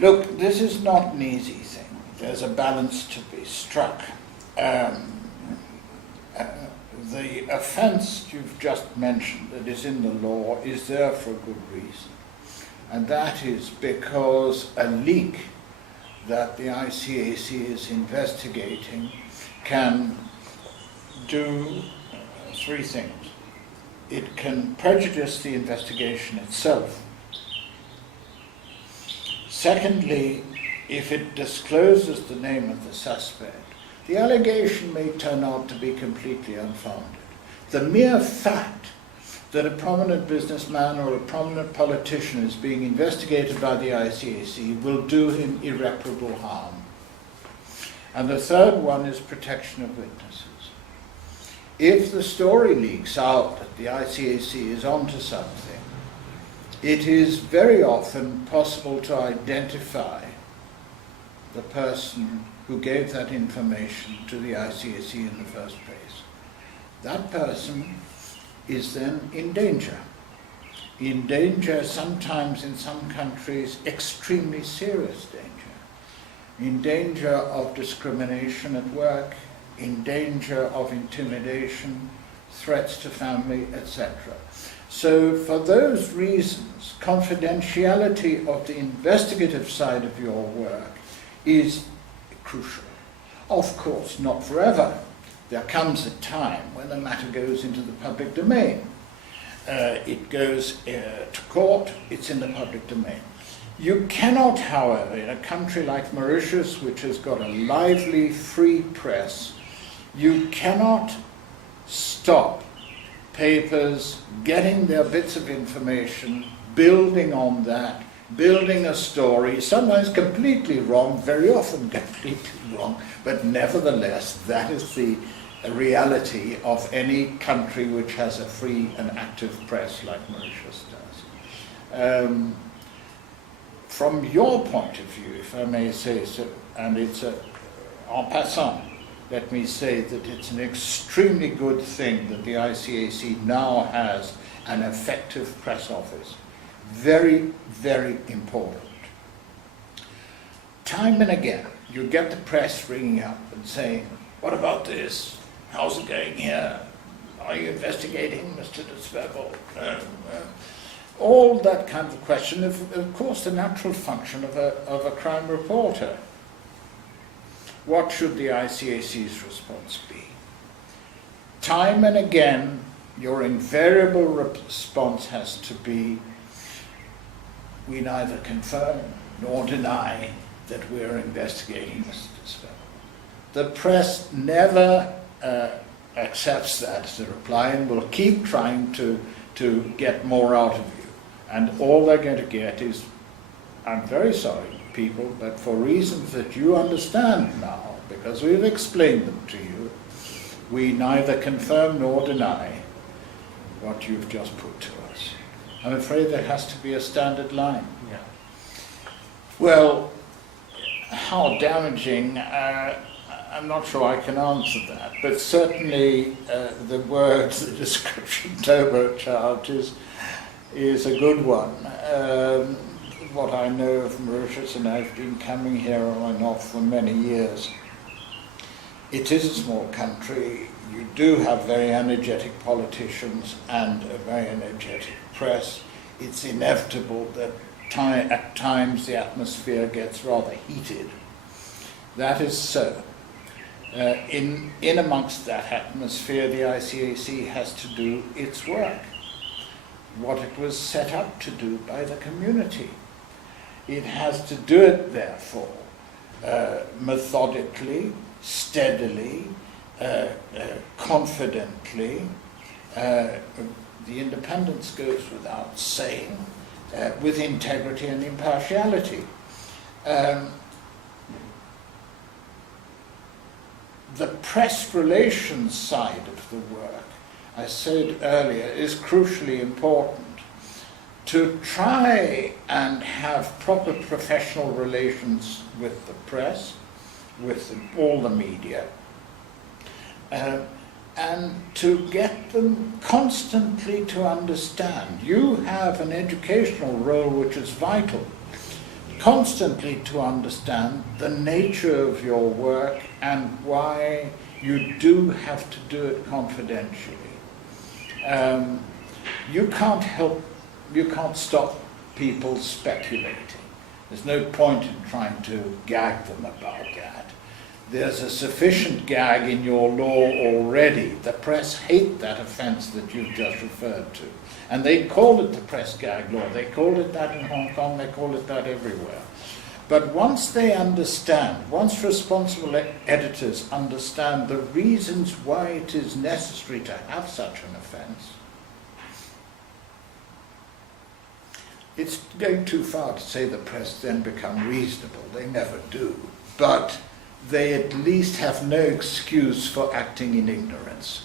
Look, this is not an easy thing. There's a balance to be struck. The offence you've just mentioned that is in the law is there for a good reason. And that is because a leak that the ICAC is investigating can do three things. It can prejudice the investigation itself. Secondly, if it discloses the name of the suspect, the allegation may turn out to be completely unfounded. The mere fact that a prominent businessman or a prominent politician is being investigated by the ICAC will do him irreparable harm. And the third one is protection of witnesses. If the story leaks out that the ICAC is onto something, it is very often possible to identify the person who gave that information to the ICAC in the first place. That person is then in danger. In danger, sometimes in some countries, extremely serious danger. In danger of discrimination at work, in danger of intimidation, threats to family, etc. So for those reasons, confidentiality of the investigative side of your work is crucial. Of course, not forever. There comes a time when the matter goes into the public domain. It goes to court, it's in the public domain. You cannot, however, in a country like Mauritius, which has got a lively, free press, you cannot stop papers getting their bits of information, building on that, building a story, sometimes completely wrong, very often completely wrong, but nevertheless, that is the reality of any country which has a free and active press like Mauritius does. From your point of view, if I may say so, and it's en passant, let me say that it's an extremely good thing that the ICAC now has an effective press office. Very, very important. Time and again, you get the press ringing up and saying, what about this? How's it going here? Are you investigating Mr. de Speville? All that kind of question, of course, the natural function of a crime reporter. What should the ICAC's response be? Time and again, your invariable response has to be, we neither confirm nor deny that we're investigating Mr. de Speville. The press never accepts that as a reply and will keep trying to get more out of you. And all they're going to get is, I'm very sorry, people, but for reasons that you understand now, because we've explained them to you, we neither confirm nor deny what you've just put to us. I'm afraid there has to be a standard line. Yeah. Well, how damaging, I'm not sure I can answer that, but certainly the word, the description turbocharge is a good one. What I know of Mauritius, and I've been coming here on and off for many years, it is a small country. You do have very energetic politicians and a very energetic press. It's inevitable that at times the atmosphere gets rather heated. That is so. In amongst that atmosphere, the ICAC has to do its work, what it was set up to do by the community. It has to do it, therefore, methodically, steadily, confidently. The independence goes without saying, with integrity and impartiality. The press relations side of the work, I said earlier, is crucially important. To try and have proper professional relations with the press, with all the media, and to get them constantly to understand. You have an educational role which is vital, constantly to understand the nature of your work and why you do have to do it confidentially. You can't stop people speculating. There's no point in trying to gag them about that. There's a sufficient gag in your law already. The press hate that offence that you've just referred to. And they call it the press gag law. They call it that in Hong Kong, they call it that everywhere. But once they understand, once responsible editors understand the reasons why it is necessary to have such an offence, it's going too far to say the press then become reasonable. They never do. But they at least have no excuse for acting in ignorance.